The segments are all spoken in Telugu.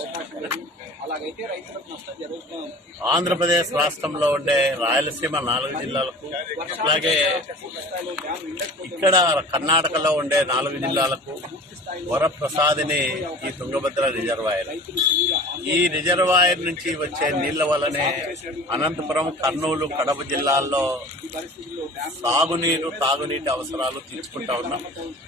అవకాశం లేదు. అలాగైతే రైతులకు నష్టం జరుగుతుంది. ఆంధ్రప్రదేశ్ రాష్ట్రంలో ఉండే రాయలసీమ 4 జిల్లాలకు, అలాగే ఇక్కడ కర్ణాటకలో ఉండే 4 జిల్లాలకు వరప్రసాదిని ఈ తుంగభద్ర రిజర్వాయర్. ఈ రిజర్వాయర్ నుంచి వచ్చే నీళ్ల వల్లనే అనంతపురం, కర్నూలు, కడప జిల్లాల్లో సాగునీరు, తాగునీటి అవసరాలు తీర్చుకుంటా ఉన్నాం.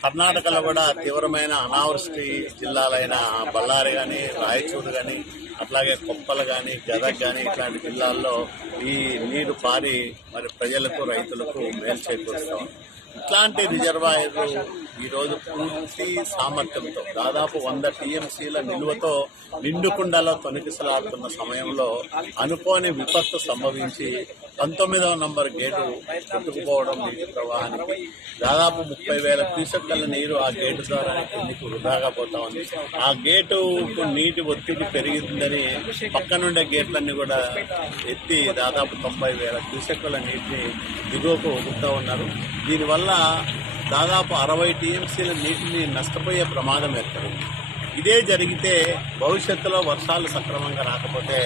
కర్ణాటకలో కూడా తీవ్రమైన అనావృష్టి జిల్లాలైన బళ్ళారి కానీ, రాయచూరు కానీ, అట్లాగే కొప్పలు కానీ, గదగ్ కానీ ఇట్లాంటి జిల్లాల్లో ఈ నీరు పారి మరి ప్రజలకు, రైతులకు మేలు చేకూరుస్తాం. ఇట్లాంటి రిజర్వాయర్లు ఈరోజు పూర్తి సామర్థ్యంతో దాదాపు 100 టీఎంసీల నిల్వతో నిండుకుండలో తొణికిసలాడుతున్న సమయంలో అనుకోని విపత్తు సంభవించి 19వ నంబర్ గేటు కొట్టుకుపోవడం, నీటి ప్రవాహానికి దాదాపు 30,000 క్యూసెక్కుల నీరు ఆ గేటు ద్వారా కిందికి వృధాగా పోతా ఉంది. ఆ గేటుకు నీటి ఒత్తిడి పెరిగిందని పక్కనుండే గేట్లన్నీ కూడా ఎత్తి దాదాపు 90,000 క్యూసెక్కుల నీటిని దిగువకు వదులుతూ ఉన్నారు. దీనివల్ల దాదాపు 60 టీఎంసీల నీటిని నష్టపోయే ప్రమాదం ఏర్పడింది. ఇదే జరిగితే భవిష్యత్తులో వర్షాలు సక్రమంగా రాకపోతే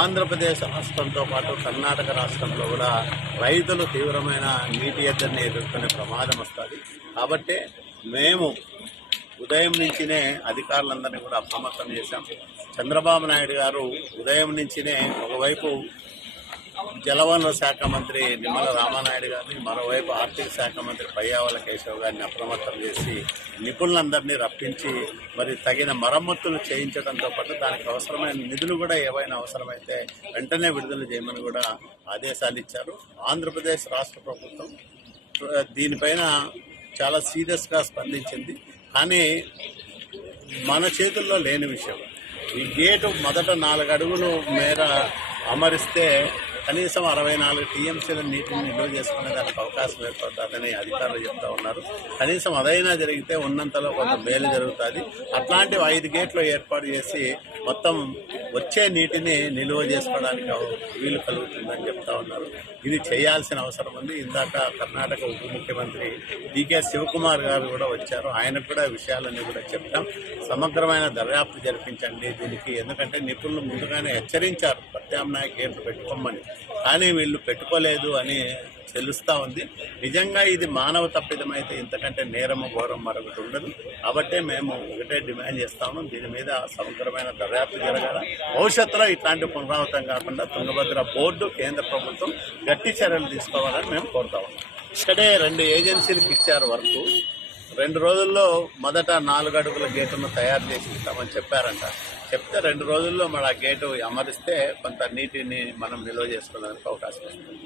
ఆంధ్రప్రదేశ్ రాష్ట్రంతో పాటు కర్ణాటక రాష్ట్రంలో కూడా రైతులు తీవ్రమైన నీటి ఎద్దడిని ఎదుర్కొనే ప్రమాదం వస్తుంది. కాబట్టి మేము ఉదయం నుంచినే అధికారులందరినీ కూడా అప్రమత్తం చేశాం. చంద్రబాబు నాయుడు గారు ఉదయం నుంచినే ఒకవైపు జలవనరుల శాఖ మంత్రి నిమ్మల రామానాయుడు గారిని, మరోవైపు ఆర్థిక శాఖ మంత్రి పయ్యావుల కేశవ్ గారిని అప్రమత్తం చేసి నిపుణులందరినీ రప్పించి మరి తగిన మరమ్మతులు చేయించడంతో పాటు దానికి అవసరమైన నిధులు కూడా ఏవైనా అవసరమైతే వెంటనే విడుదల చేయమని కూడా ఆదేశాలు ఇచ్చారు. ఆంధ్రప్రదేశ్ రాష్ట్ర ప్రభుత్వం దీనిపైన చాలా సీరియస్గా స్పందించింది. కానీ మన చేతుల్లో లేని విషయం. ఈ గేటు మొదట 4 అడుగులు మేర అమరిస్తే కనీసం 64 టీఎంసీల నీటిని నిల్వ చేసుకునే దానికి అవకాశం ఏర్పడుతుందని అధికారులు చెప్తా ఉన్నారు. కనీసం అదైనా జరిగితే ఉన్నంతలో కొంత మేలు జరుగుతుంది. అట్లాంటి 5 గేట్లు ఏర్పాటు చేసి మొత్తం వచ్చే నీటిని నిల్వ చేసుకోవడానికి వీలు కలుగుతుందని చెప్తా ఉన్నారు. ఇది చేయాల్సిన అవసరం ఉంది. ఇందాక కర్ణాటక ఉప ముఖ్యమంత్రి డికే శివకుమార్ గారు కూడా వచ్చారు. ఆయనకు కూడా విషయాలన్నీ కూడా చెప్తాం. సమగ్రమైన దర్యాప్తు జరిపించండి దీనికి. ఎందుకంటే నిపుణులు ముందుగానే హెచ్చరించారు ప్రత్యామ్నాయ గేట్లు పెట్టుకోమని, కానీ వీళ్ళు పెట్టుకోలేదు అని తెలుస్తూ ఉంది. నిజంగా ఇది మానవ తప్పిదమైతే ఇంతకంటే నేరము, ఘోరం మరొకటి ఉండదు. కాబట్టే మేము ఒకటే డిమాండ్ చేస్తాము, దీని మీద సమగ్రమైన దర్యాప్తు జరగాల. భవిష్యత్తులో ఇట్లాంటి పునరావృతం కాకుండా తుంగభద్ర బోర్డు, కేంద్ర ప్రభుత్వం గట్టి చర్యలు తీసుకోవాలని మేము కోరుతా ఉన్నాం. ఇక్కడే 2 ఏజెన్సీలకు ఇచ్చారు వర్క్. 2 రోజుల్లో మొదట 4 అడుగుల గేటును తయారు చేసి ఇస్తామని చెప్పారంట. చెప్తే 2 రోజుల్లో మన గేటు అమరిస్తే కొంత నీటిని మనం నిల్వ చేసుకోవడానికి అవకాశం ఉంది.